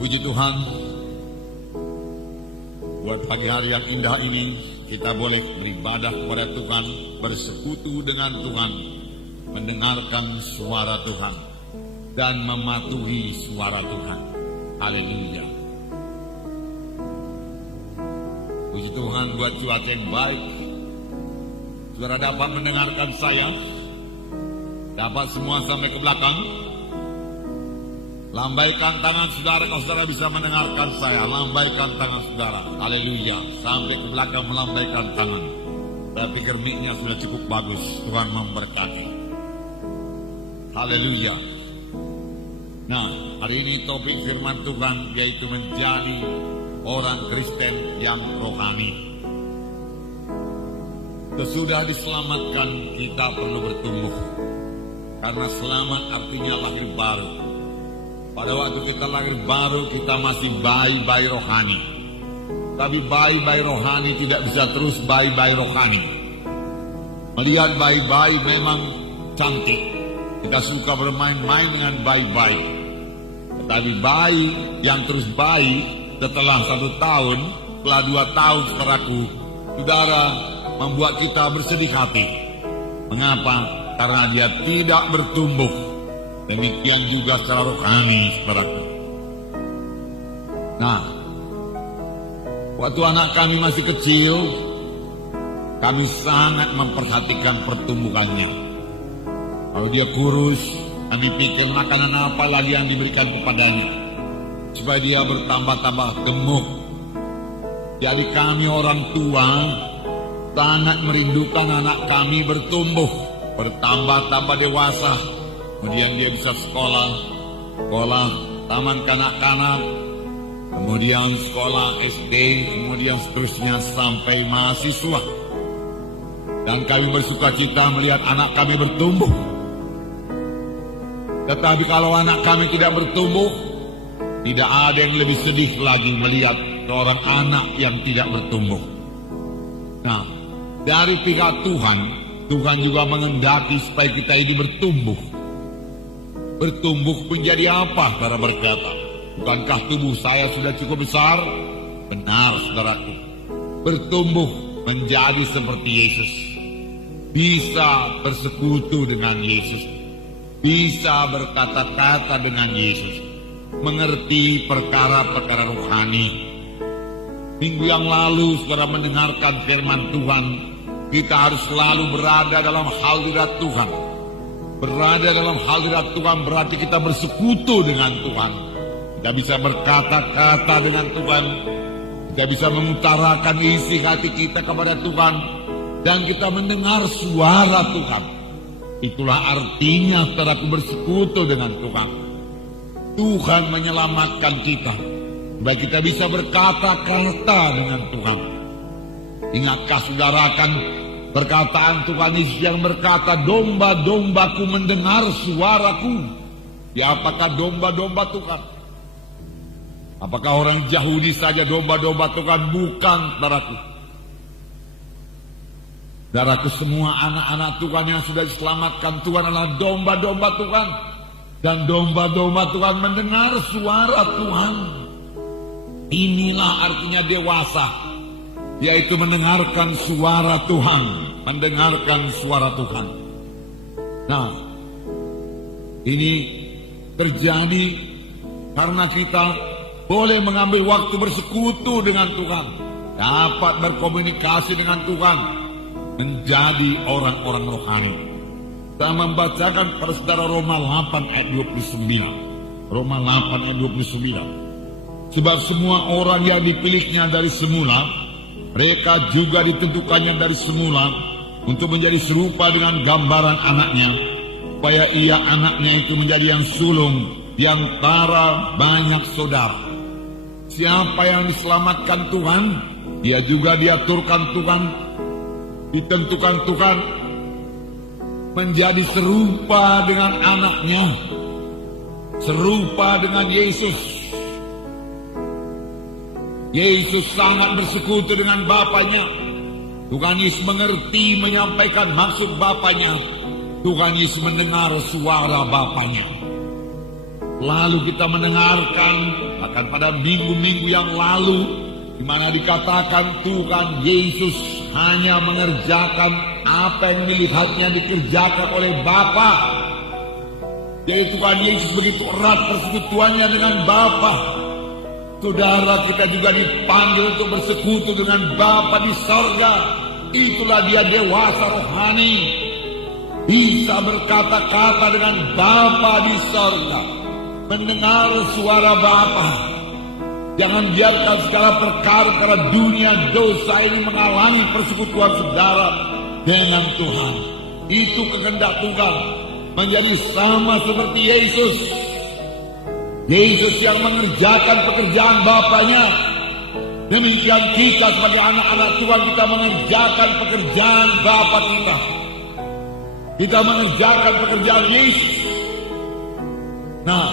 Puji Tuhan, buat pagi hari yang indah ini kita boleh beribadah kepada Tuhan, bersekutu dengan Tuhan, mendengarkan suara Tuhan dan mematuhi suara Tuhan. Haleluya. Puji Tuhan buat cuaca yang baik. Saudara dapat mendengarkan saya? Dapat semua sampai ke belakang? Lambaikan tangan saudara kalau saudara bisa mendengarkan saya. Lambaikan tangan saudara. Haleluya. Sampai ke belakang melambaikan tangan. Saya pikir mic-nya sudah cukup bagus. Tuhan memberkati. Haleluya. Nah, hari ini topik firman Tuhan yaitu menjadi orang Kristen yang rohani. Sesudah diselamatkan kita perlu bertumbuh. Karena selamat artinya lahir baru. Pada waktu kita lahir baru kita masih bayi-bayi rohani. Tapi bayi-bayi rohani tidak bisa terus bayi-bayi rohani. Melihat bayi-bayi memang cantik. Kita suka bermain-main dengan bayi-bayi. Tetapi bayi yang terus bayi setelah 1 tahun, setelah 2 tahun saudaraku, saudara membuat kita bersedih hati. Mengapa? Karena dia tidak bertumbuh. Demikian juga secara rohani, saudaraku. Nah, waktu anak kami masih kecil, kami sangat memperhatikan pertumbuhannya. Kalau dia kurus, kami pikir makanan apa lagi yang diberikan kepadanya, supaya dia bertambah-tambah gemuk. Jadi kami orang tua sangat merindukan anak kami bertumbuh, bertambah-tambah dewasa. Kemudian dia bisa sekolah taman kanak-kanak, kemudian sekolah SD, kemudian seterusnya sampai mahasiswa. Dan kami bersukacita melihat anak kami bertumbuh. Tetapi kalau anak kami tidak bertumbuh, tidak ada yang lebih sedih lagi melihat seorang anak yang tidak bertumbuh. Nah, dari pihak Tuhan, Tuhan juga mengendaki supaya kita ini bertumbuh. Bertumbuh menjadi apa? Saudara berkata, bukankah tubuh saya sudah cukup besar? Benar, saudaraku. Bertumbuh menjadi seperti Yesus. Bisa bersekutu dengan Yesus. Bisa berkata-kata dengan Yesus. Mengerti perkara-perkara rohani. Minggu yang lalu, saudara mendengarkan firman Tuhan. Kita harus selalu berada dalam hadirat Tuhan. Berada dalam hadirat Tuhan berarti kita bersekutu dengan Tuhan. Kita bisa berkata-kata dengan Tuhan. Kita bisa mengutarakan isi hati kita kepada Tuhan. Dan kita mendengar suara Tuhan. Itulah artinya saudaraku bersekutu dengan Tuhan. Tuhan menyelamatkan kita. Supaya kita bisa berkata-kata dengan Tuhan. Ingatkah saudara akan perkataan Tuhan Yesus yang berkata, domba-dombaku mendengar suaraku. Ya, apakah domba-domba Tuhan? Apakah orang Yahudi saja domba-domba Tuhan? Bukan, saudaraku. Saudaraku, semua anak-anak Tuhan yang sudah diselamatkan Tuhan adalah domba-domba Tuhan. Dan domba-domba Tuhan mendengar suara Tuhan. Inilah artinya dewasa. Yaitu mendengarkan suara Tuhan. Mendengarkan suara Tuhan. Nah, ini terjadi karena kita boleh mengambil waktu bersekutu dengan Tuhan. Dapat berkomunikasi dengan Tuhan. Menjadi orang-orang rohani. Kita membacakan pada saudara Roma 8 ayat 29. Roma 8 ayat 29. Sebab semua orang yang dipilihnya dari semula, mereka juga ditentukannya dari semula untuk menjadi serupa dengan gambaran anaknya, supaya ia anaknya itu menjadi yang sulung di antara banyak saudara. Siapa yang diselamatkan Tuhan, dia juga diaturkan Tuhan, ditentukan Tuhan menjadi serupa dengan anaknya, serupa dengan Yesus. Yesus sangat bersekutu dengan Bapanya. Tuhan Yesus mengerti menyampaikan maksud Bapanya. Tuhan Yesus mendengar suara Bapanya. Lalu kita mendengarkan akan pada minggu-minggu yang lalu, di mana dikatakan Tuhan Yesus hanya mengerjakan apa yang dilihatnya dikerjakan oleh Bapa. Jadi Tuhan Yesus begitu erat persekutuannya dengan Bapa. Saudara, kita juga dipanggil untuk bersekutu dengan Bapa di sorga. Itulah dia dewasa rohani, bisa berkata-kata dengan Bapa di sorga, mendengar suara Bapa. Jangan biarkan segala perkara dunia dosa ini menghalangi persekutuan saudara dengan Tuhan. Itu kehendak Tuhan, menjadi sama seperti Yesus. Yesus yang mengerjakan pekerjaan Bapanya. Demikian kita sebagai anak-anak Tuhan, kita mengerjakan pekerjaan Bapa kita. Kita mengerjakan pekerjaan Yesus. Nah,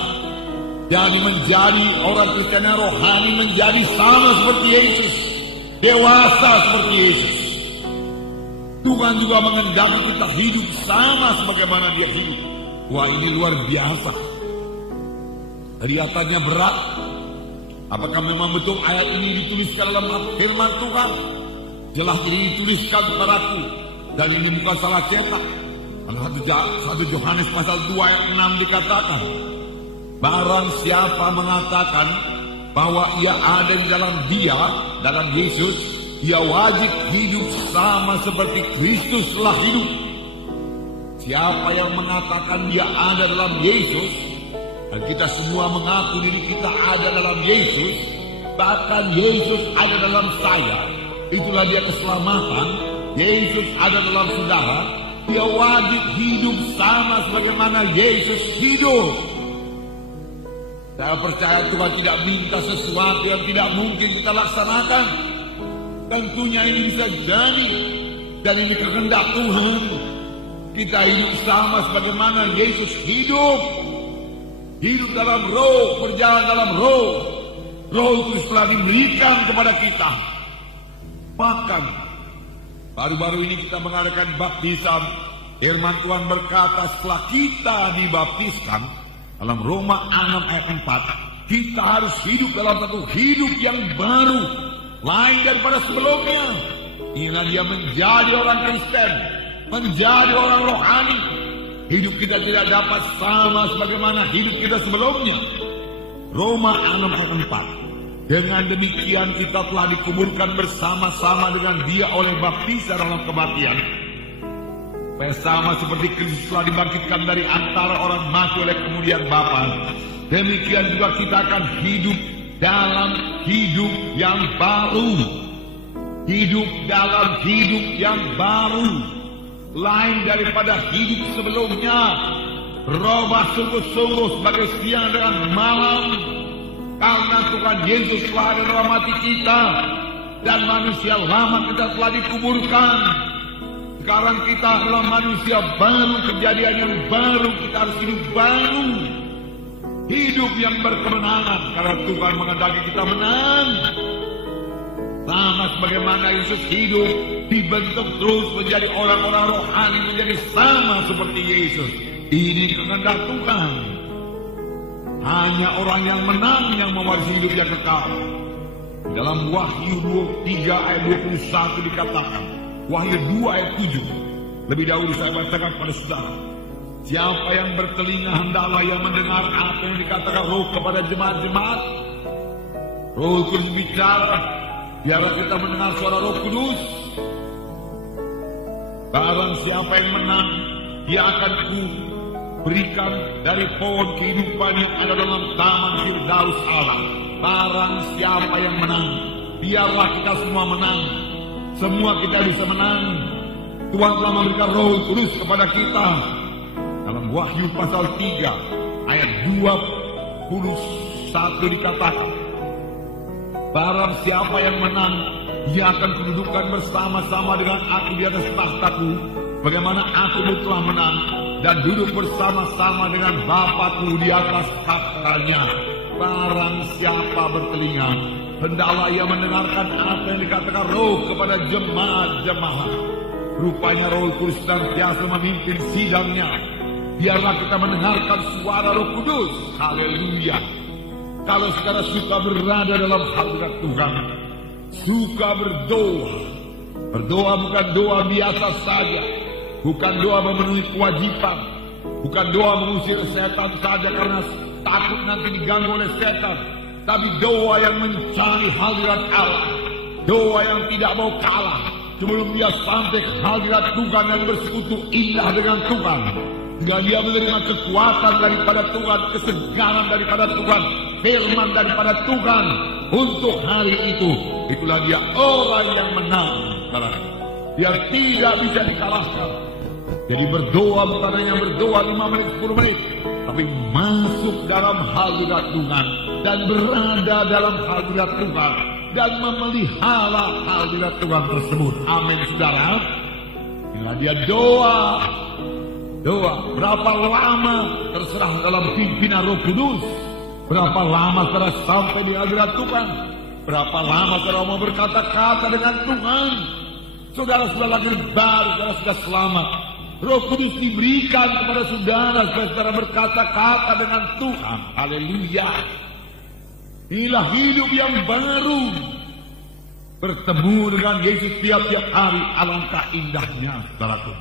jadi menjadi orang Kristen yang rohani, menjadi sama seperti Yesus, dewasa seperti Yesus. Tuhan juga mengendaki kita hidup sama sebagaimana dia hidup. Wah, ini luar biasa. Kelihatannya berat. Apakah memang betul ayat ini dituliskan dalam firman Tuhan? Jelas ini dituliskan kepadaku, dan ini bukan salah cetak. Dalam 1 Yohanes pasal 2 ayat 6 dikatakan, barang siapa mengatakan bahwa ia ada di dalam dia, dalam Yesus, ia wajib hidup sama seperti Kristus telah hidup. Siapa yang mengatakan dia ada dalam Yesus, dan kita semua mengaku diri kita ada dalam Yesus, bahkan Yesus ada dalam saya, itulah dia keselamatan. Yesus ada dalam saudara, dia wajib hidup sama sebagaimana Yesus hidup. Saya percaya Tuhan tidak minta sesuatu yang tidak mungkin kita laksanakan. Tentunya ini bisa jadi, dan ini kehendak Tuhan. Kita hidup sama sebagaimana Yesus hidup. Hidup dalam roh, berjalan dalam roh. Roh Kudus telah diberikan kepada kita. Bahkan baru-baru ini kita mengadakan baptisan. Firman Tuhan berkata, setelah kita dibaptiskan, dalam Roma 6 ayat 4, kita harus hidup dalam satu hidup yang baru, lain daripada sebelumnya. Inilah dia menjadi orang Kristen, menjadi orang rohani. Hidup kita tidak dapat sama sebagaimana hidup kita sebelumnya. Roma 6 ayat 4. Dengan demikian kita telah dikuburkan bersama-sama dengan dia oleh baptisan dalam kematian, supaya sama seperti Kristus telah dibangkitkan dari antara orang mati oleh kemudian Bapa, demikian juga kita akan hidup dalam hidup yang baru. Hidup dalam hidup yang baru, lain daripada hidup sebelumnya. Robah sungguh-sungguh sebagai siang dengan malam, karena Tuhan Yesus telah ada dalam hati kita, dan manusia lama kita telah dikuburkan. Sekarang kita adalah manusia baru, kejadian yang baru, kita harus hidup baru. Hidup yang berkemenangan, karena Tuhan menghendaki kita menang. Sama sebagaimana Yesus hidup, dibentuk terus menjadi orang-orang rohani, menjadi sama seperti Yesus. Ini kehendak Tuhan. Hanya orang yang menang yang mewarisi hidup yang kekal. Dalam Wahyu 23 ayat 21 dikatakan, Wahyu 2 ayat 7. Lebih dahulu saya bacakan kepada saudara. Siapa yang bertelinga hendaklah yang mendengar apa yang dikatakan Roh kepada jemaat-jemaat. Roh Kudus bicara, biarlah kita mendengar suara Roh Kudus. Barang siapa yang menang, dia akan berikan dari pohon kehidupan yang ada dalam taman Firdaus Allah. Barang siapa yang menang, biarlah kita semua menang. Semua kita bisa menang. Tuhan telah memberikan Roh Kudus kepada kita. Dalam Wahyu pasal 3 ayat 21 dikatakan, barang siapa yang menang, dia akan kedudukan bersama-sama dengan aku di atas tahtaku, bagaimana aku telah menang dan duduk bersama-sama dengan Bapa-Ku di atas tahtanya. Barang siapa bertelinga, hendaklah ia mendengarkan apa yang dikatakan Roh kepada jemaat-jemaat. Rupanya Roh Kudus senantiasa memimpin sidangnya Biarlah kita mendengarkan suara Roh Kudus. Haleluya. Kalau saudara suka berada dalam hadirat Tuhan, suka berdoa. Berdoa bukan doa biasa saja, bukan doa memenuhi kewajiban, bukan doa mengusir setan saja karena takut nanti diganggu oleh setan, tapi doa yang mencari hadirat Allah, doa yang tidak mau kalah sebelum dia sampai ke hadirat Tuhan yang bersekutu indah dengan Tuhan. Bila dia menerima kekuatan daripada Tuhan, kesegaran daripada Tuhan, firman daripada Tuhan untuk hari itu, itulah dia orang yang menang. Dia tidak bisa dikalahkan. Jadi berdoa bukan hanya berdoa 5 menit, 10 menit, tapi masuk dalam hadirat Tuhan dan berada dalam hadirat Tuhan dan memelihara hadirat Tuhan tersebut. Amin, saudara. Inilah dia doa. Doa. Berapa lama terserah dalam pimpinan Roh Kudus. Berapa lama saudara sampai di hadirat Tuhan. Berapa lama saudara mau berkata-kata dengan Tuhan. Saudara sudah lahir baru, saudara sudah selamat. Roh Kudus diberikan kepada saudara supaya saudara berkata-kata dengan Tuhan. Haleluya. Inilah hidup yang baru. Bertemu dengan Yesus tiap-tiap hari, alangkah indahnya, saudaraku.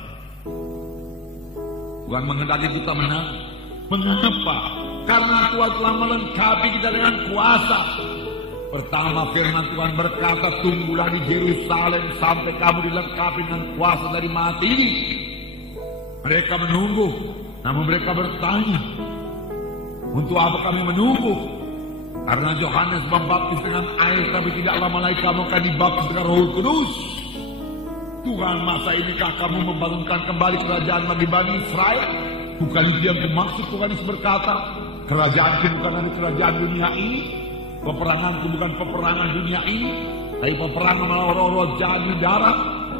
Tuhan menghendaki kita menang. Mengapa? Karena Tuhan telah melengkapi kita dengan kuasa. Pertama, firman Tuhan berkata, tunggulah di Yerusalem sampai kamu dilengkapi dengan kuasa dari Maha Tinggi. Mereka menunggu, namun mereka bertanya, untuk apa kami menunggu? Karena Yohanes membaptis dengan air, tapi tidak lama lagi kamu akan dibaptis dengan Roh Kudus. Tuhan, masa inikah kamu membangunkan kembali kerajaan bagi Bani Israel? Bukan itu yang dimaksud. Tuhan Yesus berkata, kerajaanku bukan dari kerajaan dunia ini, peperanganku bukan peperangan dunia ini, tapi peperangan melawan roh-roh jahat di darat.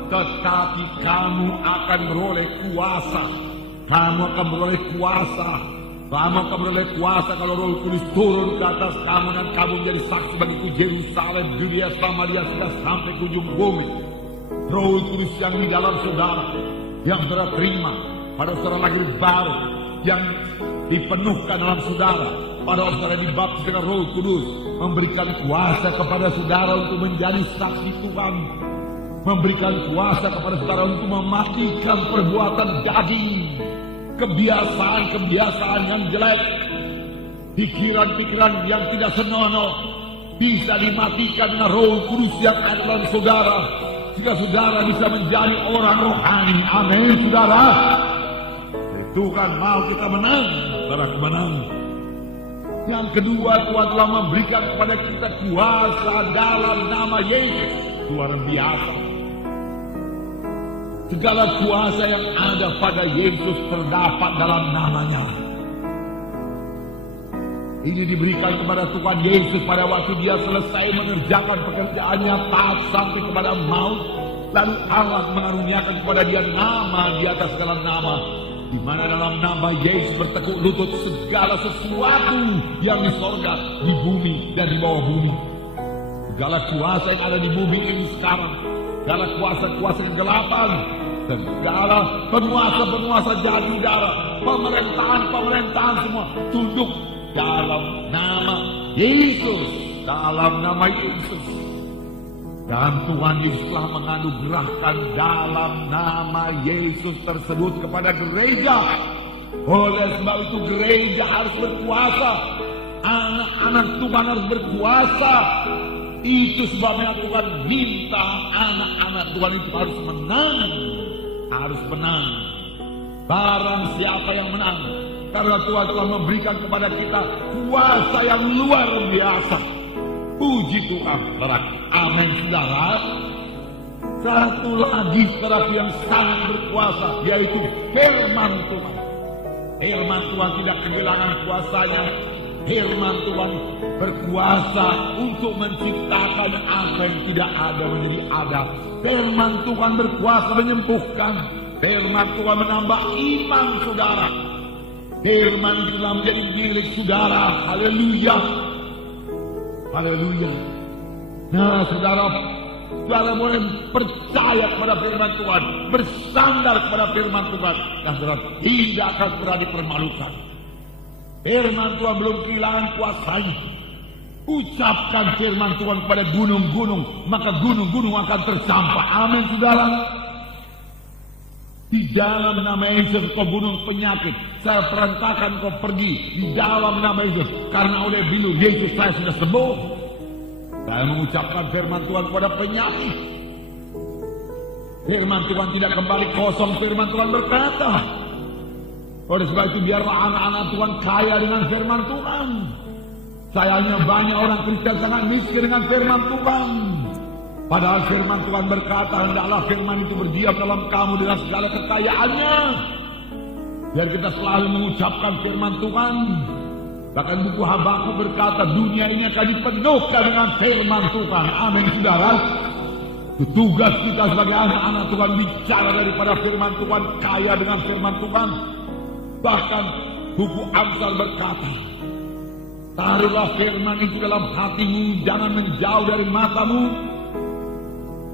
Tetapi kamu akan beroleh kuasa. Kamu akan beroleh kuasa. Kamu akan beroleh kuasa kalau Roh Kudus turun ke atas kamu, dan kamu menjadi saksi bagiku Yerusalem, Judea, Samaria, sudah sampai ke ujung bumi. Roh Kudus yang di dalam saudara, yang saudara terima pada saudara lahir baru, yang dipenuhkan dalam saudara pada saudara dibaptis dengan Roh Kudus, memberikan kuasa kepada saudara untuk menjadi saksi Tuhan, memberikan kuasa kepada saudara untuk mematikan perbuatan daging, kebiasaan-kebiasaan yang jelek, pikiran-pikiran yang tidak senonoh, bisa dimatikan dengan Roh Kudus yang ada dalam saudara, jika saudara bisa menjadi orang rohani. Amin, saudara. Tuhan mau kita menang, saudara, menang. Yang kedua, Tuhan telah memberikan kepada kita kuasa dalam nama Yesus. Luar biasa. Segala kuasa yang ada pada Yesus terdapat dalam namanya. Ini diberikan kepada Tuhan Yesus pada waktu dia selesai mengerjakan pekerjaannya taat sampai kepada maut. Lalu Allah mengaruniakan kepada dia nama di atas segala nama, di mana dalam nama Yesus bertekuk lutut segala sesuatu yang di sorga, di bumi, dan di bawah bumi. Segala kuasa yang ada di bumi ini sekarang, segala kuasa-kuasa kegelapan, segala penguasa-penguasa jahat di udara, pemerintahan-pemerintahan semua tunduk dalam nama Yesus, dalam nama Yesus. Dan Tuhan Yesus telah menganugerahkan dalam nama Yesus tersebut kepada gereja. Oleh sebab itu gereja harus berkuasa, anak-anak Tuhan harus berkuasa. Itu sebabnya Tuhan minta anak-anak Tuhan itu harus menang, harus menang. Barang siapa yang menang, karena Tuhan telah memberikan kepada kita kuasa yang luar biasa. Puji Tuhan, saudara. Amin, saudara. Satu lagi, saudara, yang sangat berkuasa, yaitu firman Tuhan. Firman Tuhan tidak kehilangan kuasanya. Firman Tuhan berkuasa untuk menciptakan apa yang tidak ada menjadi ada. Firman Tuhan berkuasa menyembuhkan. Firman Tuhan menambah iman saudara. Firman Tuhan menjadi milik saudara. Haleluya. Haleluya. Nah, saudara, Saudara boleh percaya kepada firman Tuhan, bersandar kepada firman Tuhan, dan saudara tidak akan pernah dipermalukan. Firman Tuhan belum kehilangan kuasanya. Ucapkan firman Tuhan kepada gunung-gunung, maka gunung-gunung akan tersampai. Amin, saudara. Di dalam nama Yesus kau bunuh penyakit. Saya perintahkan kau pergi di dalam nama Yesus. Karena oleh bilu Yesus saya sudah sembuh. Saya mengucapkan firman Tuhan kepada penyakit. Firman Tuhan tidak kembali kosong. Firman Tuhan berkata, oleh sebab itu biarlah anak-anak Tuhan kaya dengan firman Tuhan. Sayangnya banyak orang Kristen sangat miskin dengan firman Tuhan. Padahal firman Tuhan berkata, hendaklah firman itu berdiam dalam kamu dengan segala kekayaannya. Biar kita selalu mengucapkan firman Tuhan. Bahkan buku Habakuk berkata, dunia ini akan dipenuhkan dengan firman Tuhan. Amin, saudara. Tugas kita sebagai anak-anak Tuhan bicara daripada firman Tuhan, kaya dengan firman Tuhan. Bahkan buku Amsal berkata, taruhlah firman itu dalam hatimu, jangan menjauh dari matamu.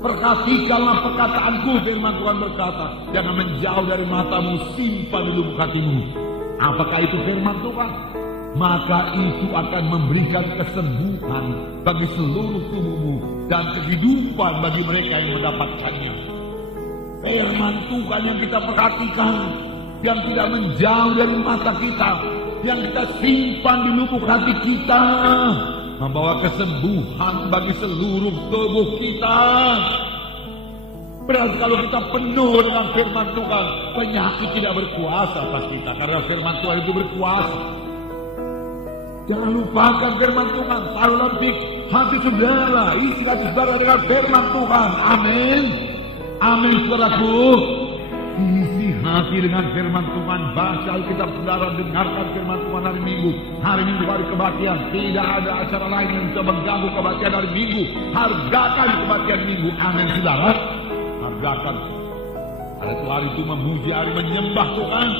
Perhatikanlah perkataanku, firman Tuhan berkata, jangan menjauh dari matamu, simpan di lubuk hatimu. Apakah itu firman Tuhan? Maka itu akan memberikan kesembuhan bagi seluruh tubuhmu dan kehidupan bagi mereka yang mendapatkannya. Firman Tuhan yang kita perhatikan, yang tidak menjauh dari mata kita, yang kita simpan di lubuk hati kita, membawa kesembuhan bagi seluruh tubuh kita. Berarti kalau kita penuh dengan firman Tuhan, penyakit tidak berkuasa atas kita, karena firman Tuhan itu berkuasa. Jangan lupakan firman Tuhan, taruhlah hati saudara, isi hati saudara dengan firman Tuhan. Amin. Amin, saudaraku. Isi hati dengan firman Tuhan. Baca Alkitab saudara, dengarkan firman Tuhan hari Minggu. Hari Minggu hari kebaktian. Tidak ada acara lain yang bisa mengganggu kebaktian hari Minggu. Hargakan kebaktian Minggu. Amin, saudara. Hargakan. Hari itu hari itu memuji, hari menyembah Tuhan.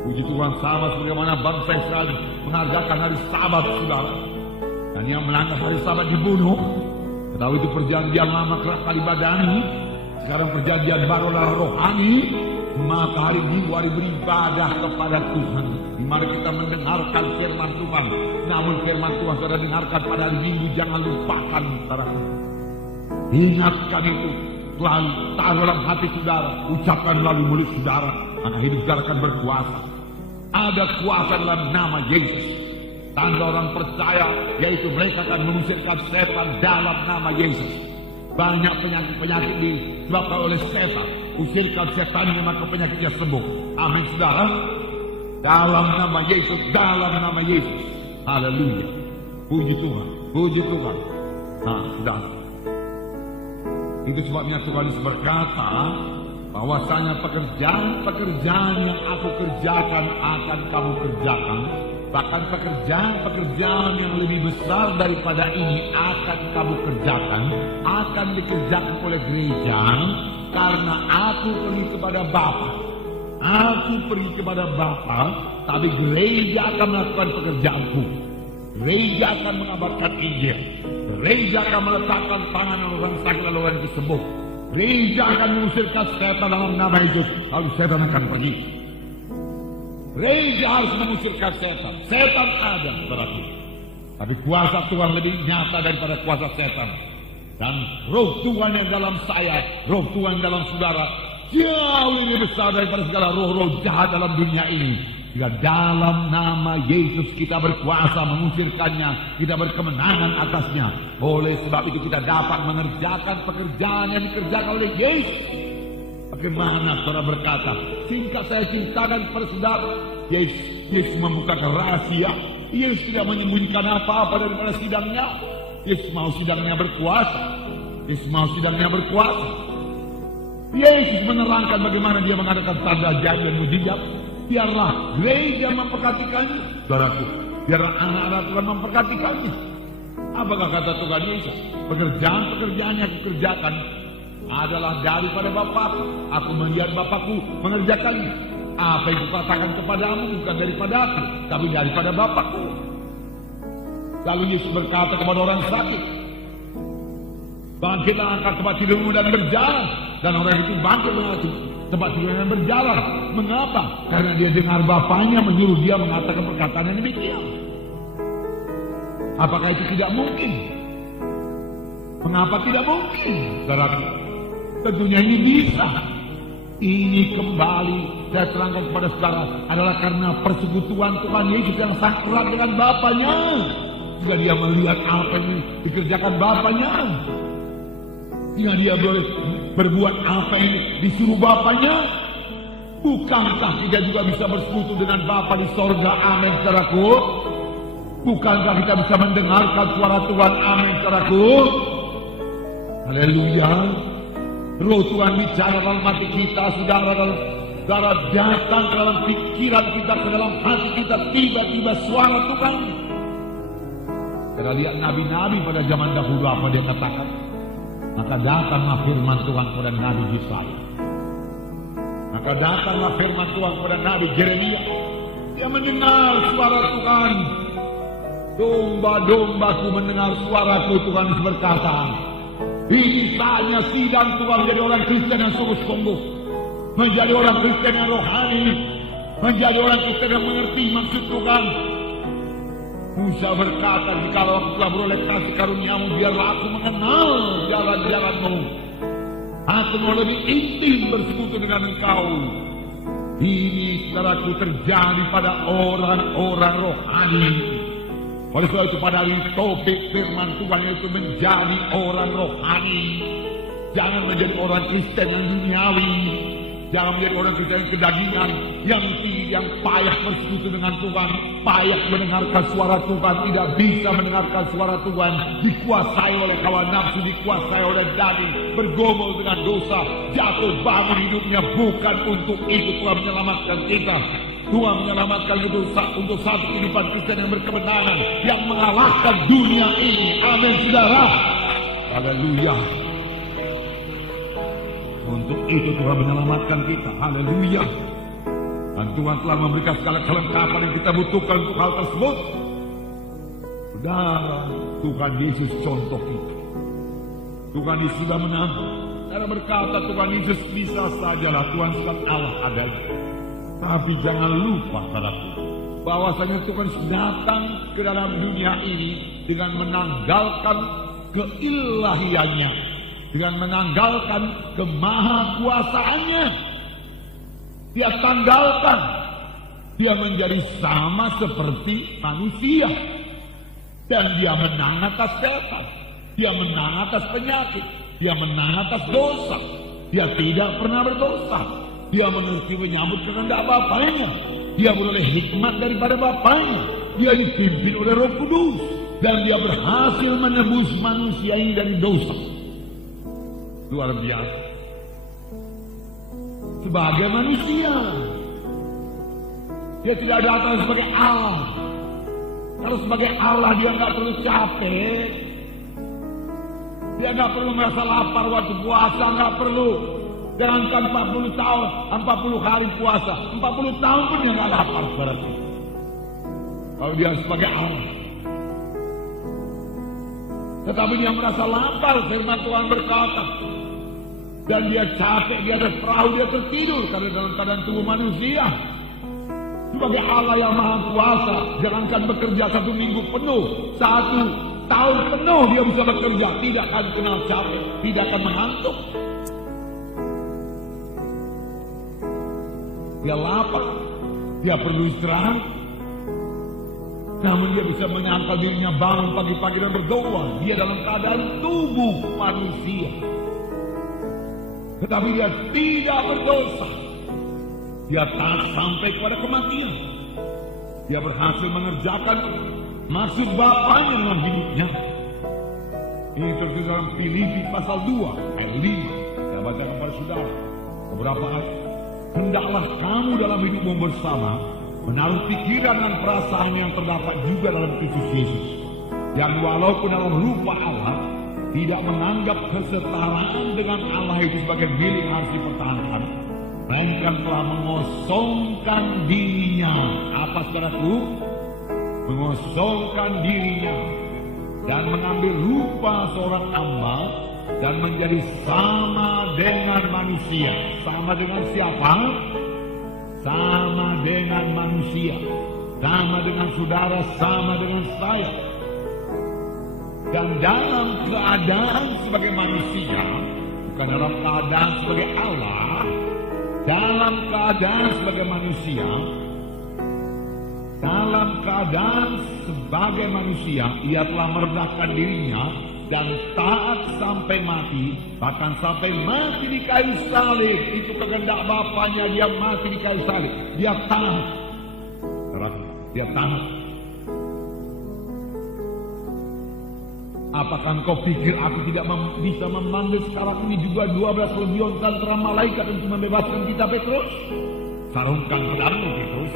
Puji Tuhan, sama sebagaimana bangsa Israel menghargakan hari Sabat, saudara. Dan yang melanggar hari Sabat dibunuh. Ketahui itu perjanjian lama kerap kali badani. Sekarang perjanjian baru adalah rohani. Maka hari Minggu hari beribadah kepada Tuhan, di mana kita mendengarkan firman Tuhan. Namun firman Tuhan saudara dengarkan pada hari Minggu, jangan lupakan, saudara. Ingatkan itu, selalu taruh dalam hati saudara, ucapkan melalui mulut saudara, maka hidup saudara akan berkuasa. Ada kuasa dalam nama Yesus. Tanda orang percaya, yaitu mereka akan mengusirkan setan dalam nama Yesus. Banyak penyakit-penyakit disebabkan oleh setan. Usirkan setannya, maka penyakitnya sembuh. Amin, saudara. Dalam nama Yesus, dalam nama Yesus. Haleluya. Puji Tuhan, puji Tuhan. Nah, saudara. Itu sebabnya Tuhan berkata, bahwasanya pekerjaan-pekerjaan yang aku kerjakan akan kamu kerjakan. Bahkan pekerjaan-pekerjaan yang lebih besar daripada ini akan kamu kerjakan, akan dikerjakan oleh gereja, karena aku pergi kepada Bapa. Aku pergi kepada Bapa, tapi gereja akan melakukan pekerjaanku. Gereja akan mengabarkan Injil. Gereja akan meletakkan tangan orang sakit lalu orang itu sembuh. Gereja akan mengusirkan setan dalam nama Yesus, lalu setan akan pergi. Gereja harus mengusirkan setan. Setan ada berarti, tapi kuasa Tuhan lebih nyata daripada kuasa setan. Dan roh Tuhan yang dalam saya, roh Tuhan yang dalam saudara, jauh lebih besar daripada segala roh-roh jahat dalam dunia ini. Jika dalam nama Yesus kita berkuasa mengusirkannya, kita berkemenangan atasnya. Oleh sebab itu kita dapat mengerjakan pekerjaan yang dikerjakan oleh Yesus. Bagaimana saudara berkata, singkat saya ceritakan kepada saudara, Yesus membukakan rahasia. Yesus tidak menyembunyikan apa-apa daripada sidangnya. Yesus mau sidangnya berkuasa. Yesus mau sidangnya berkuasa. Yesus menerangkan bagaimana dia mengadakan tanda jadi dan mujizat. Biarlah gereja memperhatikannya, saudaraku. Biarlah anak-anak Tuhan memperhatikannya. Apakah kata Tuhan Yesus? Pekerjaan-pekerjaan yang aku kerjakan adalah daripada Bapakku. Aku melihat Bapakku mengerjakannya. Apa yang kukatakan kepadamu bukan daripada aku, tapi daripada Bapakku. Lalu Yesus berkata kepada orang sakit, Bangkitlah, angkat tempat tidurmu dan berjalan. Dan orang itu bangkit mengangkat tempat tidurnya dan berjalan. Mengapa? Karena dia dengar bapaknya menyuruh dia mengatakan perkataan yang demikian. Apakah itu tidak mungkin? Mengapa tidak mungkin? Saudaraku, tentunya ini bisa. Ini kembali saya terangkan kepada saudara adalah karena persekutuan Tuhan Yesus yang sangat erat dengan Bapaknya. Juga dia melihat apa yang dikerjakan Bapaknya. Jika dia boleh berbuat apa yang disuruh Bapaknya, bukankah kita juga bisa bersekutu dengan Bapa di sorga? Amin, saudaraku. Bukankah kita bisa mendengarkan suara Tuhan? Amin, saudaraku. Haleluya. Roh Tuhan bicara dalam hati kita, saudara, datang ke dalam pikiran kita, ke dalam hati kita, tiba-tiba suara Tuhan. Kita lihat nabi-nabi pada zaman dahulu apa dia katakan. Maka datanglah firman Tuhan kepada Nabi Yesaya. Maka datanglah firman Tuhan kepada Nabi Yeremia. Dia mendengar suara Tuhan. Domba-dombaku mendengar suaraku, Tuhan berkata. Ini saatnya sidang Tuhan menjadi orang Kristen yang sungguh-sungguh. Menjadi orang Kristen yang rohani. Menjadi orang Kristen yang mengerti maksud Tuhan. Musa berkata, jikalau aku telah beroleh kasih karuniamu, biarlah aku mengenal jalan-jalanmu. Aku mau lebih intim bersekutu dengan engkau. Ini saudaraku terjadi pada orang-orang rohani. Oleh sebab itu pada hari topik firman Tuhan itu menjadi orang rohani. Jangan menjadi orang Kristen yang duniawi. Jangan menjadi orang Kristen yang kedagingan, yang payah bersekutu dengan Tuhan, payah mendengarkan suara Tuhan, tidak bisa mendengarkan suara Tuhan, dikuasai oleh hawa nafsu, dikuasai oleh daging, bergumul dengan dosa, jatuh bangun hidupnya. Bukan untuk itu Tuhan menyelamatkan kita. Tuhan menyelamatkan itu untuk satu kehidupan Kristen yang berkemenangan, yang mengalahkan dunia ini. Amin, saudara. Haleluya. Untuk itu Tuhan menyelamatkan kita. Haleluya. Dan Tuhan telah memberikan segala kelengkapan yang kita butuhkan untuk hal tersebut. Saudara, Tuhan Yesus contoh kita. Tuhan Yesus sudah menang. Karena berkata Tuhan Yesus bisa sajalah Tuhan sekali Allah adalah. Tapi jangan lupa saudaraku, bahwasanya Tuhan datang ke dalam dunia ini dengan menanggalkan keilahiannya, dengan menanggalkan kemahakuasaannya. Dia tanggalkan, dia menjadi sama seperti manusia, dan dia menang atas setan, dia menang atas penyakit, dia menang atas dosa. Dia tidak pernah berdosa. Dia mengerti menyambut kehendak Bapaknya. Dia beroleh hikmat daripada Bapaknya. Dia dipimpin oleh Roh Kudus. Dan dia berhasil menebus manusia ini dari dosa. Luar biasa. Sebagai manusia, dia tidak datang sebagai Allah. Kalau sebagai Allah dia nggak perlu capek. Dia nggak perlu merasa lapar waktu puasa, nggak perlu. Jangankan 40 tahun, 40 hari puasa, 40 tahun pun dia nggak lapar berarti. Kalau dia sebagai Allah. Tetapi dia merasa lapar, firman Tuhan berkata. Dan dia capek, dia ada perahu, dia tertidur karena dalam keadaan tubuh manusia. Sebagai Allah yang maha kuasa, jangankan bekerja 1 minggu penuh, 1 tahun penuh dia bisa bekerja, tidak akan kenal capek, tidak akan mengantuk. Dia lapar, dia perlu istirahat. Namun dia bisa menyangkal dirinya bangun pagi-pagi dan berdoa. Dia dalam keadaan tubuh manusia. Tetapi dia tidak berdosa. Dia taat sampai kepada kematian. Dia berhasil mengerjakan maksud Bapaknya dalam hidupnya. Ini tertulis dalam Filipi pasal 2 ayat 5. Saya baca kepada saudara beberapa ayat. Hendaklah kamu dalam hidupmu bersama menaruh pikiran dan perasaan yang terdapat juga dalam Kristus Yesus, yang walaupun dalam rupa Allah tidak menganggap kesetaraan dengan Allah itu sebagai milik yang harus dipertahankan, melainkan telah mengosongkan dirinya. Apa saudaraku? Mengosongkan dirinya dan mengambil rupa seorang hamba dan menjadi sama dengan manusia. Sama dengan siapa? Sama dengan manusia. Sama dengan saudara, sama dengan saya. Dan dalam keadaan sebagai manusia, bukan dalam keadaan sebagai Allah, dalam keadaan sebagai manusia, dalam keadaan sebagai manusia, ia telah merendahkan dirinya dan taat sampai mati, bahkan sampai mati di kayu salib. Itu kehendak Bapaknya, dia mati di kayu salib. Dia taat. Dia taat. Apakah engkau pikir aku tidak bisa memanggil sekarang ini juga 12 legion tentara malaikat untuk membebaskan kita, Petrus? Sarungkan pedangmu, Petrus.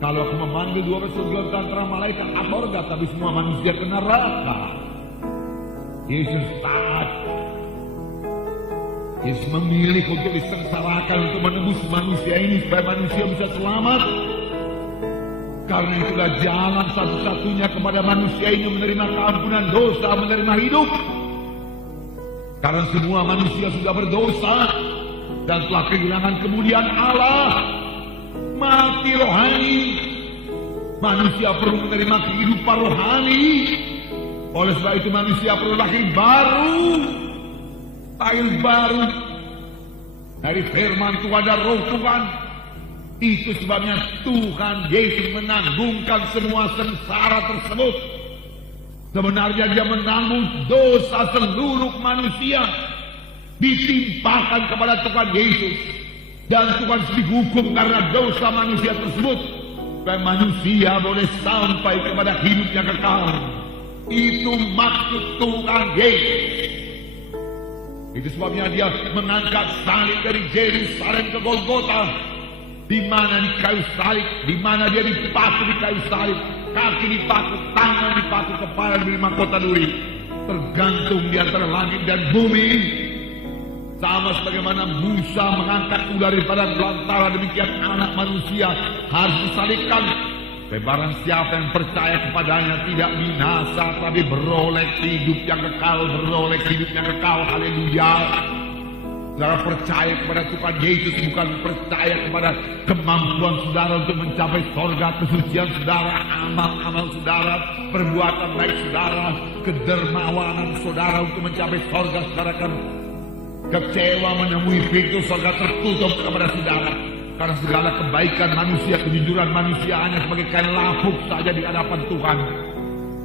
Kalau aku memanggil 12 legion tentara malaikat, aborga, tapi semua manusia ke neraka. Yesus taat. Yesus memilih untuk disengsarakan untuk menebus manusia ini supaya manusia bisa selamat. Karena itulah jalan satu-satunya kepada manusia ini menerima keampunan dosa, menerima hidup. Karena semua manusia sudah berdosa dan telah kehilangan kemuliaan Allah. Mati rohani. Manusia perlu menerima kehidupan rohani. Oleh sebab itu manusia perlu lahir baru. Lahir baru. Dari firman Tuhan dan roh Tuhan. Itu sebabnya Tuhan Yesus menanggungkan semua sengsara tersebut. Sebenarnya dia menanggung dosa seluruh manusia. Ditimpakan kepada Tuhan Yesus. Dan Tuhan dihukum karena dosa manusia tersebut. Supaya manusia boleh sampai kepada hidup yang kekal. Itu maksud Tuhan Yesus. Itu sebabnya dia mengangkat salib dari Yerusalem ke Golgota. Di mana di kayu salib, di mana dia dipaku di kayu salib, kaki dipaku, tangan dipaku, kepala diberi mahkota duri, tergantung di antara langit dan bumi. Sama sebagaimana Musa mengangkat ular daripada belantara, demikian anak manusia harus disalibkan. Barang siapa yang percaya kepadanya tidak binasa, tapi beroleh hidup yang kekal, beroleh hidup yang kekal. Haleluya. Saudara percaya kepada Tuhan Yesus, bukan percaya kepada kemampuan saudara untuk mencapai sorga, kesucian saudara, amal-amal saudara, perbuatan baik saudara, kedermawanan saudara untuk mencapai sorga. Saudara kan kecewa menemui pintu sorga tertutup kepada saudara. Karena segala kebaikan manusia, kejujuran manusia hanya sebagai kain lapuk saja di hadapan Tuhan.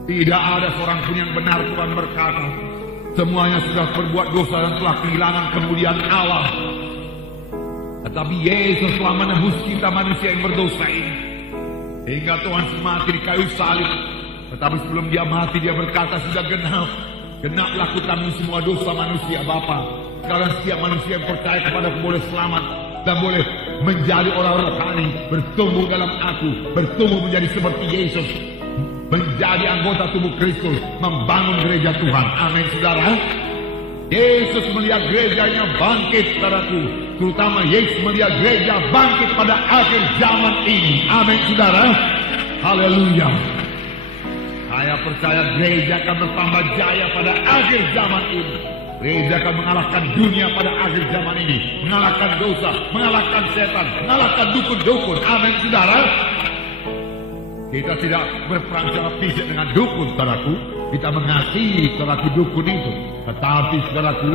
Tidak ada seorang pun yang benar, Tuhan berkata. Semuanya sudah berbuat dosa dan telah kehilangan kemuliaan Allah. Tetapi Yesus telah menebus kita manusia yang berdosa ini. Hingga Tuhan mati di kayu salib. Tetapi sebelum dia mati, dia berkata, sudah genap. Genaplah ku tanggung semua dosa manusia, Bapa. Sekarang setiap manusia yang percaya kepadaku boleh selamat. Dan boleh menjadi orang rohani. Bertumbuh dalam aku. Bertumbuh menjadi seperti Yesus. Menjadi anggota tubuh Kristus, membangun gereja Tuhan. Amin, saudara. Yesus melihat gerejanya bangkit, saudaraku. Terutama Yesus melihat gereja bangkit pada akhir zaman ini. Amin, saudara. Haleluya. Saya percaya gereja akan bertambah jaya pada akhir zaman ini. Gereja akan mengalahkan dunia pada akhir zaman ini. Mengalahkan dosa, mengalahkan setan, mengalahkan dukun-dukun. Amin, saudara. Kita tidak berperang secara fisik dengan dukun, saudaraku. Kita mengasihi saudaraku dukun itu. Tetapi saudaraku,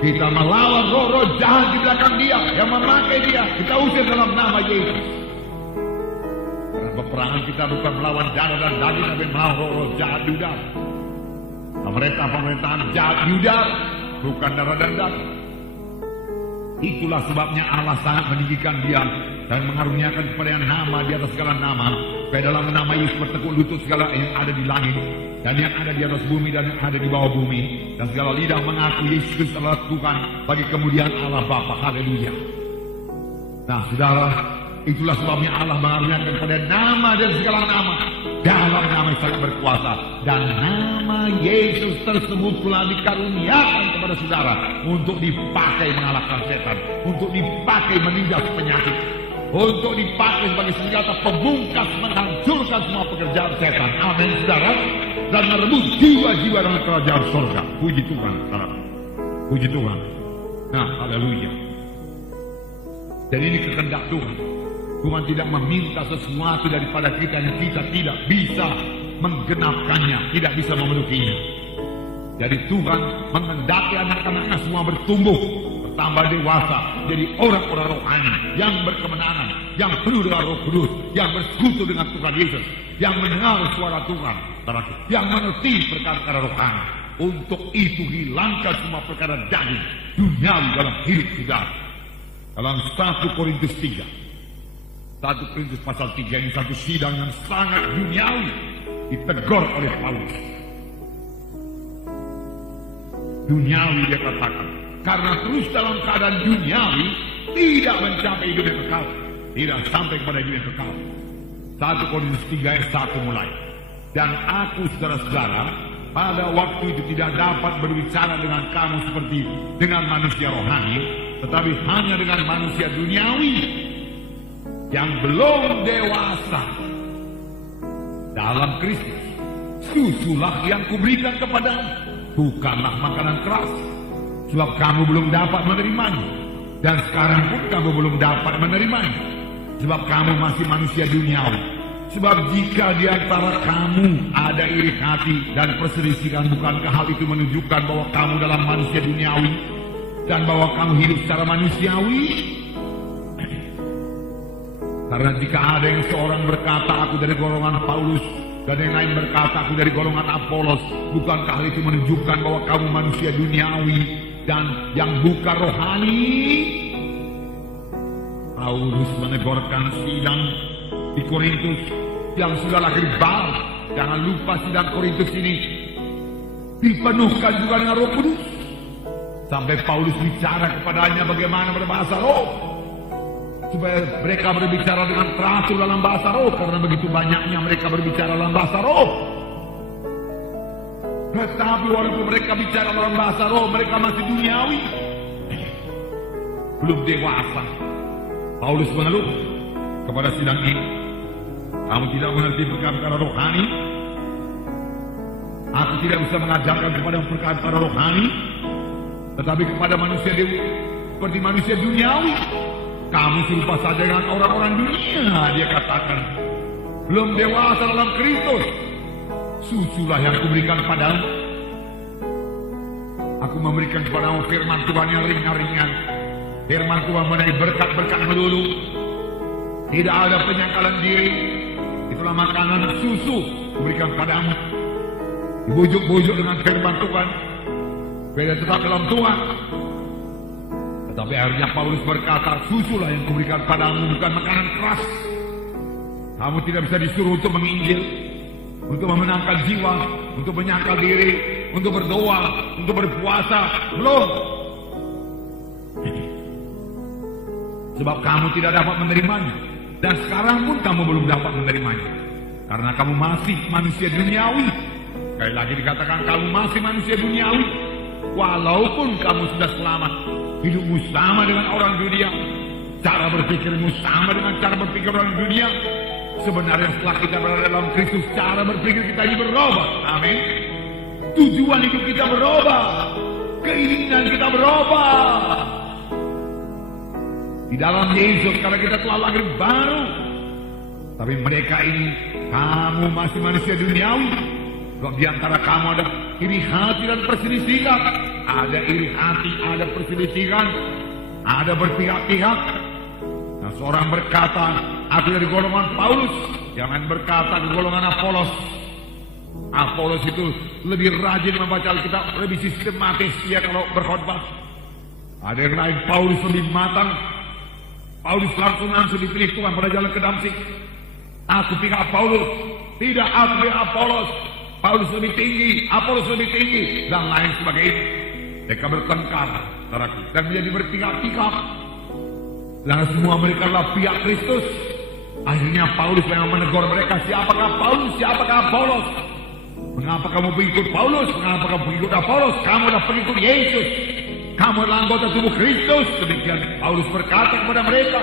kita melawan roh-roh jahat di belakang dia, yang memakai dia. Kita usir dalam nama Yesus. Karena peperangan kita bukan melawan darah dan daging, tapi melawan roh-roh jahat di udara. Pemerintahan jahat di udara, bukan darah dan daging. Itulah sebabnya Allah sangat meninggikan dia dan mengaruniakan kepada yang nama di atas segala nama. Supaya dalam nama Yesus bertekuk lutut segala yang ada di langit dan yang ada di atas bumi dan yang ada di bawah bumi. Dan segala lidah mengaku Yesus Kristus adalah Tuhan bagi kemuliaan Allah Bapa. Haleluya. Nah, saudara, itulah sebabnya Allah mengaruniakan kepada nama dan segala nama. Dalam nama yang sangat berkuasa. Dan nama Yesus tersebut telah dikaruniakan kepada saudara untuk dipakai mengalahkan setan, untuk dipakai menindas penyakit. untuk dipakai sebagai senjata pembungkas menghancurkan semua pekerjaan setan. Amin, saudara. Dan merebut jiwa-jiwa dalam kerajaan surga. Puji Tuhan, saudara. Puji Tuhan. Nah, haleluya. Jadi ini kehendak Tuhan. Tuhan tidak meminta sesuatu daripada kita yang kita tidak bisa menggenapkannya, tidak bisa memenuhinya. Jadi Tuhan menghendaki anak-anaknya semua bertumbuh, bertambah dewasa, jadi orang-orang rohani yang berkemenangan, yang penuh dengan Roh Kudus, yang bersekutu dengan Tuhan Yesus, yang mendengar suara Tuhan, yang mengerti perkara-perkara rohani. Untuk itu hilangkan semua perkara daging, duniawi dalam hidup kita. Dalam 1 Korintus 3, 1 Korintus pasal 3 ini satu sidang yang sangat duniawi ditegur oleh Paulus. Duniawi dia katakan, karena terus dalam keadaan duniawi tidak mencapai hidup yang kekal, tidak sampai kepada hidup yang kekal. 1 Korintus 3 ayat 1 mulai. Dan aku saudara-saudara pada waktu itu tidak dapat berbicara dengan kamu seperti dengan manusia rohani, tetapi hanya dengan manusia duniawi yang belum dewasa dalam Kristus. Susulah yang kuberikan kepadamu, bukanlah makanan keras, sebab kamu belum dapat menerimanya, dan sekarang pun kamu belum dapat menerimanya, sebab kamu masih manusia duniawi. Sebab jika di antara kamu ada iri hati dan perselisihan, bukankah hal itu menunjukkan bahwa kamu dalam manusia duniawi dan bahwa kamu hidup secara manusiawi? Karena jika ada yang seorang berkata aku dari golongan Paulus, dan yang lain berkata aku dari golongan Apolos, bukankah hal itu menunjukkan bahwa kamu manusia duniawi dan yang bukan rohani? Paulus menegurkan sidang di Korintus yang sudah lahir baru. Jangan lupa sidang Korintus ini dipenuhkan juga dengan Roh Kudus. Sampai Paulus bicara kepadanya bagaimana berbahasa roh, supaya mereka berbicara dengan teratur dalam bahasa roh, karena begitu banyaknya mereka berbicara dalam bahasa roh. Tetapi walaupun mereka bicara dalam bahasa roh, mereka masih duniawi, belum dewasa. Paulus mengeluh kepada sidang ini, kamu tidak mengerti perkara-perkara rohani. Aku tidak bisa mengajarkan kepada perkara-perkara rohani, tetapi kepada manusia seperti manusia duniawi. Kamu serupa saja dengan orang-orang dunia, dia katakan. Belum dewasa dalam Kristus. Susulah yang kuberikan padamu. Aku memberikan kepadamu firman Tuhan yang ringan-ringan. Firman Tuhan mengenai berkat-berkat melulu. Tidak ada penyangkalan diri. Itulah makanan susu kuberikan padamu. Dibujuk-bujuk dengan firman Tuhan. Beda tetap dalam Tuhan. Tetapi akhirnya Paulus berkata, susulah yang kuberikan padamu, bukan makanan keras. Kamu tidak bisa disuruh untuk menginjil, untuk memenangkan jiwa, untuk menyangkal diri, untuk berdoa, untuk berpuasa. Belum. Sebab kamu tidak dapat menerimanya. Dan sekarang pun kamu belum dapat menerimanya. Karena kamu masih manusia duniawi. Sekali lagi dikatakan kamu masih manusia duniawi. Walaupun kamu sudah selamat, hidupmu sama dengan orang dunia, cara berpikirmu sama dengan cara berpikir orang dunia. Sebenarnya setelah kita berada dalam Kristus, cara berpikir kita ini berubah. Amin. Tujuan hidup kita berubah, keinginan kita berubah di dalam Yesus, karena kita telah lahir baru. Tapi mereka ini, kamu masih manusia duniawi. Kalau di antara kamu ada iri hati dan perselisihan, ada iri hati, ada perselisihan, ada berpihak-pihak. Nah, seorang berkata, aku dari golongan Paulus, jangan berkata di golongan Apolos. Apolos itu lebih rajin membaca Alkitab, lebih sistematis dia kalau berkhotbah. Ada yang lain, Paulus lebih matang. Paulus langsung dipilih Tuhan pada jalan ke Damsik. Aku pihak Paulus, tidak aku pihak Apolos. Paulus lebih tinggi, Apolos lebih tinggi, dan lain sebagainya. Mereka bertengkar dan menjadi berpihak-pihak. Dan semua mereka adalah pihak Kristus. Akhirnya Paulus memang menegur mereka, siapakah Paulus, siapakah Apolos? Mengapa kamu pengikut Paulus? Mengapa kamu pengikut Apolos? Kamu adalah pengikut Yesus. Kamu adalah anggota tubuh Kristus. Demikian Paulus berkata kepada mereka.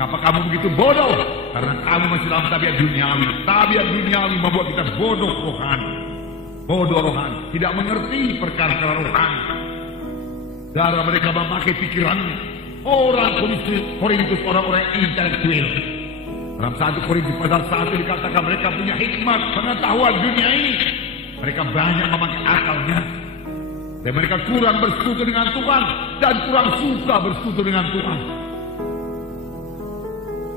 Kenapa kamu begitu bodoh? Karena kamu masih dalam tabiat duniawi. Tabiat duniawi membuat kita bodoh rohani. Bodoh rohani, tidak mengerti perkara-perkara rohani. Darah mereka memakai pikirannya. Orang Korintus orang-orang intelektual. Dalam 1 Korintus pasal 1 dikatakan mereka punya hikmat, pengetahuan dunia ini. Mereka banyak memakai akalnya. Dan mereka kurang bersekutu dengan Tuhan dan kurang suka bersekutu dengan Tuhan.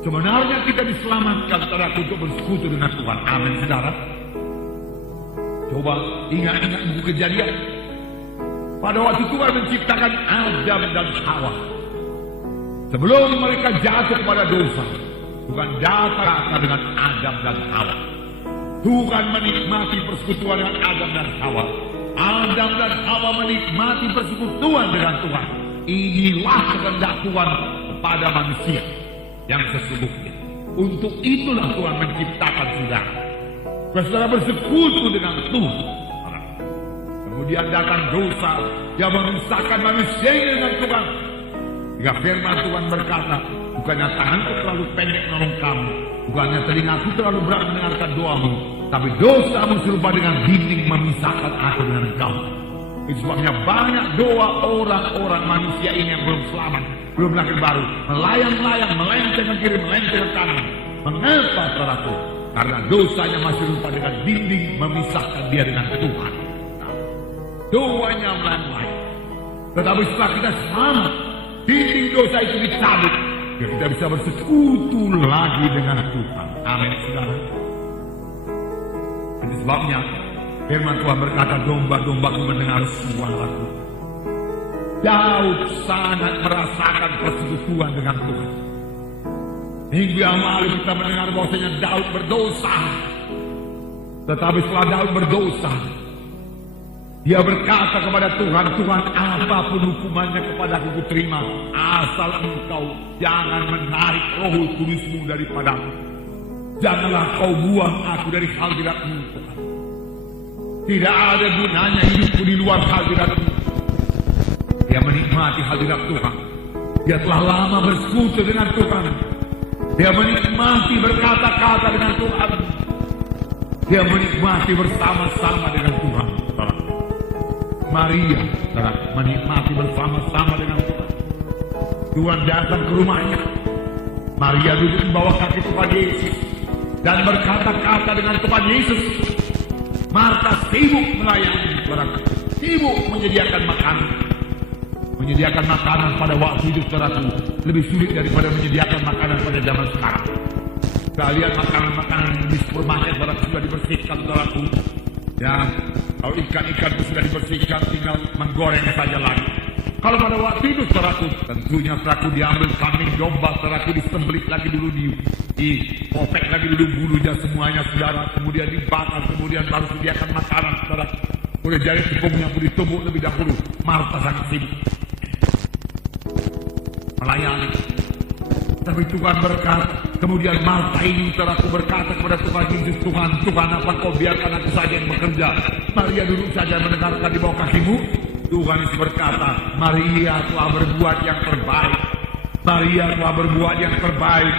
Sebenarnya kita diselamatkan untuk bersekutu dengan Tuhan. Amin, saudara. Coba ingat-ingat buku Kejadian. Pada waktu Tuhan menciptakan Adam dan Hawa. Sebelum mereka jatuh kepada dosa, Tuhan datang dengan Adam dan Hawa. Tuhan menikmati persekutuan dengan Adam dan Hawa. Adam dan Hawa menikmati persekutuan dengan Tuhan. Inilah kehendak Tuhan kepada manusia yang sesungguhnya. Untuk itulah Tuhan menciptakan saudara. Saudara bersekutu dengan Tuhan. Kemudian datang dosa yang merusakkan manusia dengan Tuhan. Jika firman Tuhan berkata, bukannya tanganku terlalu pendek menolong kamu, bukannya telingaku terlalu berat mendengarkan doamu, tapi dosamu serupa dengan dinding memisahkan aku dengan engkau. Itu sebabnya banyak doa orang-orang manusia ini yang belum selamat, belum lahir baru, melayang-layang, melenceng ke kiri, melenceng ke kanan. Mengapa, saudaraku? Karena dosanya masih serupa dengan dinding memisahkan dia dengan Tuhan. Doanya melayang-layang. Tetapi setelah kita selamat, dinding dosa itu dicabut, kita bisa bersekutu lagi dengan Tuhan. Amin, saudara. Itu sebabnya firman Tuhan berkata, domba-dombaku mendengar suaraku. Daud sangat merasakan persekutuan dengan Tuhan. Minggu yang lalu kita mendengar bahwasanya Daud berdosa. Tetapi setelah Daud berdosa, dia berkata kepada Tuhan, Tuhan, apapun hukumannya kepadaku kuterima, asal engkau jangan menarik Roh Kudus-Mu daripadaku. Janganlah kau buang aku dari hadirat-Mu, Tuhan. Tidak ada gunanya hidupku di luar hadirat-Mu. Dia menikmati hadirat Tuhan. Dia telah lama bersekutu dengan Tuhan. Dia menikmati berkata-kata dengan Tuhan. Dia menikmati bersama-sama dengan Tuhan. Maria menikmati bersama-sama dengan Tuhan. Tuhan datang ke rumahnya. Maria duduk di bawah kaki Tuhan Yesus dan berkata-kata dengan Tuhan Yesus. Marta sibuk melayani, sibuk menyediakan makanan. Menyediakan makanan pada waktu itu, saudaraku, lebih sulit daripada menyediakan makanan pada zaman sekarang. Kalian makanan-makanan di supermarket sudah dibersihkan, saudaraku. Ya, kalau ikan-ikan itu sudah dibersihkan, tinggal menggoreng saja lagi. Kalau pada waktu itu, saudaraku, tentunya saudaraku diambil kambing domba, saudaraku disembelih lagi dulu, dipopek lagi dulu bulunya semuanya, saudara. Kemudian dibakar, kemudian baru sediakan makanan, saudara. Boleh jadi tepungnya pun ditumbuk lebih dahulu. Marta sangat sibuk melayani. Tapi Tuhan berkata, kemudian Marta ini saudaraku berkata kepada Tuhan Yesus, Tuhan, apa kau biarkan aku saja yang bekerja? Maria duduk saja mendengarkan di bawah kakimu. Tuhan Yesus berkata, Maria telah berbuat yang terbaik. Maria telah berbuat yang terbaik.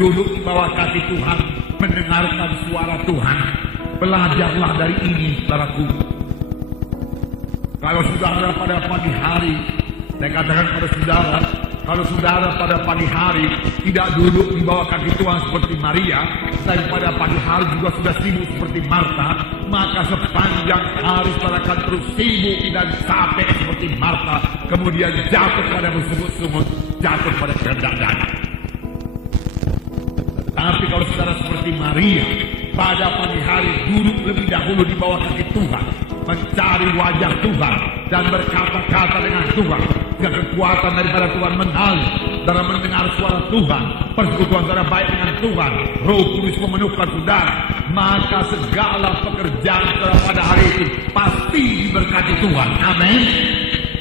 Duduk di bawah kaki Tuhan, mendengarkan suara Tuhan. Belajarlah dari ini, saudaraku. Kalau saudara pada pagi hari, saya katakan pada saudara, kalau saudara pada pagi hari tidak duduk di bawah kaki Tuhan seperti Maria, tapi pada pagi hari juga sudah sibuk seperti Marta, maka sepanjang hari saudara akan terus sibuk dan capek seperti Marta, kemudian jatuh pada bersungut-sungut, jatuh pada kehendak dada. Tapi kalau saudara seperti Maria, pada pagi hari duduk lebih dahulu di bawah kaki Tuhan, mencari wajah Tuhan dan berkata-kata dengan Tuhan. Kekuatan daripada Tuhan mengalir dalam mendengar suara Tuhan, persekutuan saudara baik dengan Tuhan, Roh Kudus memenuhkan saudara, maka segala pekerjaan saudara pada hari itu pasti diberkati Tuhan. Amin.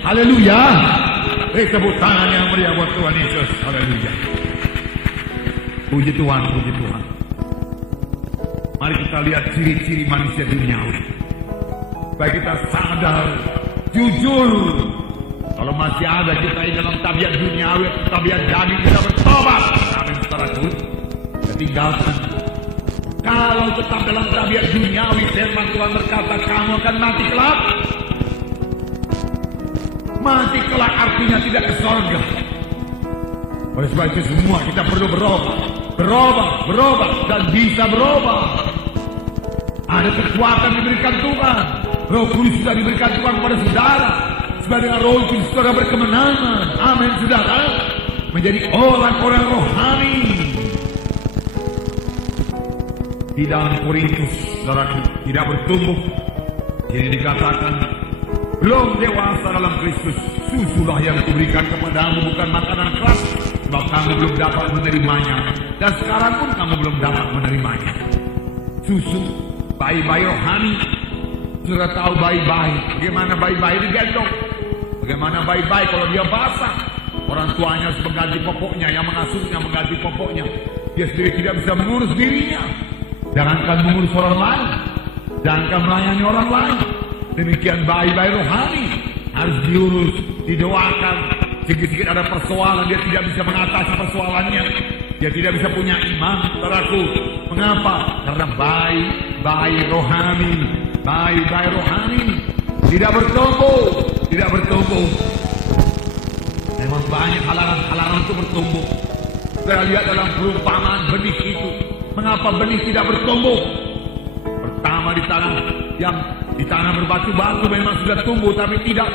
Haleluya. Beri tepuk tangan yang meriah buat Tuhan Yesus. Haleluya. Puji Tuhan, puji Tuhan. Mari kita lihat ciri-ciri manusia duniawi. Baik kita sadar, jujur. Kalau masih ada kita dalam tabiat duniawi, tabiat daging, kita bertobat. Amin. tinggalkan. Kalau tetap dalam tabiat duniawi, firman Tuhan berkata, kamu akan mati kelak. Mati kelak artinya tidak ke sorga. Oleh sebab itu semua kita perlu berubah, dan bisa berubah. Ada kekuatan diberikan Tuhan. Roh Kudus sudah diberikan Tuhan kepada saudara. Sebab dengan Roh Kudus saudara berkemenangan. Amin, saudara. Menjadi orang-orang rohani. Di dalam Korintus, saudaraku, tidak bertumbuh. Jadi dikatakan, belum dewasa dalam Kristus, susulah yang diberikan kepadamu, bukan makanan keras, sebab kamu belum dapat menerimanya, dan sekarang pun kamu belum dapat menerimanya. Susu, bayi-bayi rohani, sudah tahu bayi-bayi, bagaimana bayi-bayi digendong, bagaimana bayi-bayi kalau dia basah, orang tuanya harus mengganti popoknya, yang mengasuhnya mengganti popoknya, dia sendiri tidak bisa mengurus dirinya, jangankan mengurus orang lain, jangankan melayani orang lain. Demikian bayi-bayi rohani harus diurus, didoakan. Sedikit-sedikit ada persoalan, dia tidak bisa mengatasi persoalannya. Dia tidak bisa punya iman, saudaraku. Mengapa? Karena bayi-bayi rohani tidak bertumbuh. Memang banyak halangan untuk bertumbuh. Kita lihat dalam perumpamaan benih itu. Mengapa benih tidak bertumbuh? Pertama di tanah berbatu-batu memang sudah tumbuh, tapi tidak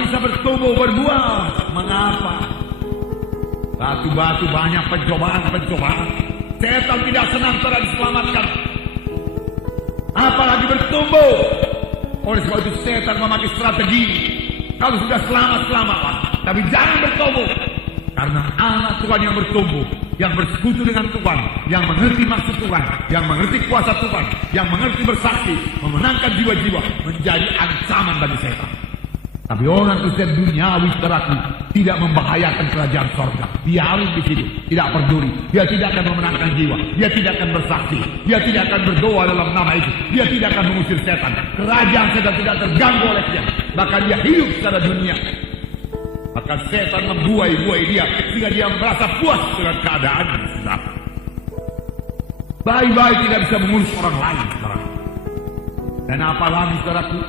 bisa bertumbuh berbuah. Mengapa? Batu-batu banyak pencobaan. Setan tidak senang setelah diselamatkan, apalagi bertumbuh. Oleh sebab itu setan memakai strategi. Kalau sudah selamatlah, tapi jangan bertumbuh. Karena anak Tuhan yang bertumbuh, yang bersekutu dengan Tuhan, yang mengerti maksud Tuhan, yang mengerti kuasa Tuhan, yang mengerti bersaksi, memenangkan jiwa-jiwa, menjadi ancaman bagi setan. Tapi orang Kristen duniawi, saudaraku, tidak membahayakan kerajaan sorga. Biarin di situ, tidak peduli. Dia tidak akan memenangkan jiwa, dia tidak akan bersaksi, dia tidak akan berdoa dalam nama itu, dia tidak akan mengusir setan. Kerajaan setan tidak terganggu oleh dia, bahkan dia hidup secara dunia. Maka setan membuai-buai dia sehingga dia merasa puas dengan keadaannya, saudara. Bayi-bayi tidak bisa mengurus orang lain, saudara. Dan apalagi, saudaraku,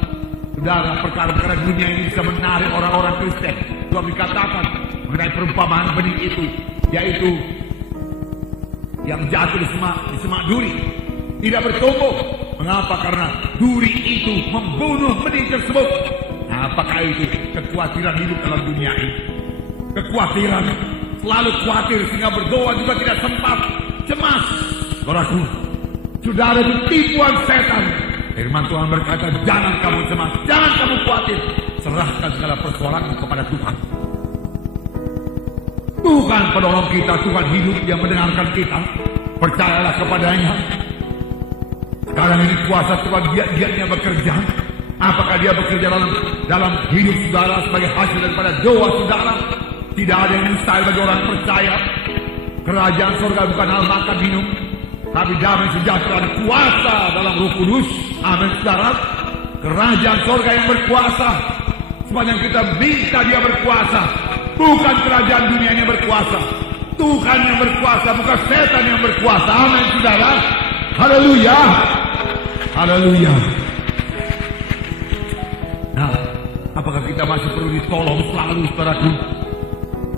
saudara, perkara-perkara dunia ini bisa menarik orang-orang Kristen. Tuhan dikatakan mengenai perumpamaan benih itu, yaitu yang jatuh di semak duri, tidak bertumbuh. Mengapa? Karena duri itu membunuh benih tersebut. Apakah itu? Kekhawatiran hidup dalam dunia ini. Kekhawatiran, selalu khawatir sehingga berdoa juga tidak sempat. Cemas, saudaraku. Saudara, itu tipuan setan. Firman Tuhan berkata, jangan kamu cemas, jangan kamu khawatir. Serahkan segala persoalan kepada Tuhan. Tuhan penolong kita, Tuhan hidup yang mendengarkan kita. Percayalah kepadanya. Sekarang ini kuasa Tuhan giat-giatnya bekerja. Apakah dia bekerja dalam hidup saudara sebagai hasil daripada doa saudara? Tidak ada yang mustahil bagi orang percaya. Kerajaan surga bukan hal makan minum, tapi damai sejahtera dan kuasa dalam Roh Kudus. Amin, saudara. Kerajaan surga yang berkuasa. Sepanjang kita minta dia berkuasa, bukan kerajaan dunia yang berkuasa. Tuhan yang berkuasa, bukan setan yang berkuasa. Amin, saudara. Haleluya. Haleluya. Nah, apakah kita masih perlu ditolong selalu, saudaraku?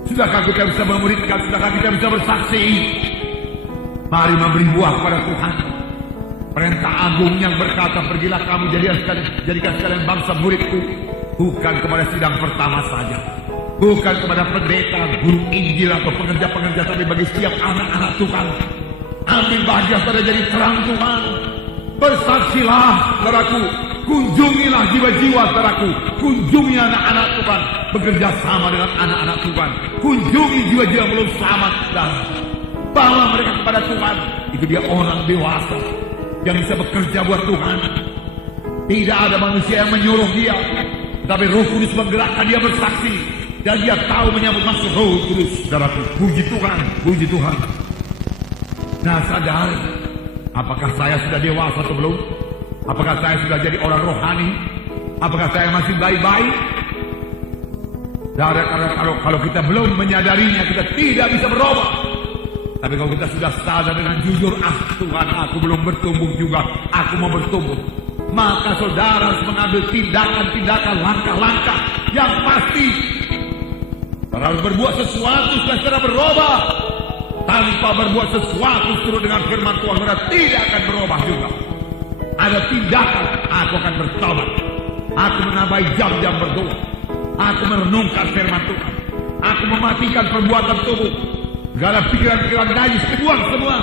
Sudahkah kita bisa memuridkan? Sudahkah kita bisa bersaksi? Mari memberi buah kepada Tuhan. Perintah agung yang berkata, pergilah kamu jadikan sekalian bangsa muridku. Bukan kepada sidang pertama saja, bukan kepada pendeta, guru Injil atau pengerja-pengerja, tapi bagi setiap anak-anak Tuhan. Ambil bahagia pada jadi terang Tuhan. Bersaksilah, saudaraku. Kunjungilah jiwa-jiwa, saudaraku. Kunjungi anak-anak Tuhan. Bekerja sama dengan anak-anak Tuhan. Kunjungi jiwa-jiwa yang belum selamat, saudara. Bawa mereka kepada Tuhan. Itu dia orang dewasa yang bisa bekerja buat Tuhan. Tidak ada manusia yang menyuruh dia, tapi Roh Kudus menggerakkan dia bersaksi. Dan dia tahu menyambut maksud Roh Kudus, saudaraku. Puji Tuhan, puji Tuhan. Nah, sadari, apakah saya sudah dewasa atau belum? Apakah saya sudah jadi orang rohani? Apakah saya masih bayi-bayi? Karena kalau kita belum menyadarinya, kita tidak bisa berubah. Tapi kalau kita sudah sadar dengan jujur, Tuhan, aku belum bertumbuh juga, aku mau bertumbuh, maka saudara harus mengambil tindakan-tindakan, langkah-langkah yang pasti. Saudara harus berbuat sesuatu supaya saudara berubah. Tanpa berbuat sesuatu turut dengan firman Tuhan, saudara tidak akan berubah juga. Ada tindakan, aku akan bertobat, aku menambahi jam-jam berdoa, aku merenungkan firman Tuhan, aku mematikan perbuatan tubuh. Segala pikiran-pikiran najis kebuang semua.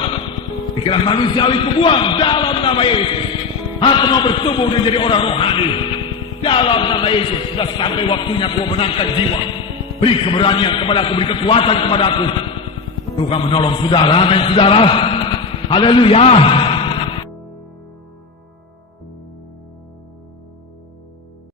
Pikiran manusiawi kebuang dalam nama Yesus. Aku mau bertumbuh dan jadi orang rohani dalam nama Yesus. Sudah sampai waktunya aku memenangkan jiwa. Beri keberanian kepada aku, beri kekuatan kepada aku. Tuhan menolong saudara, amin saudara. Haleluya.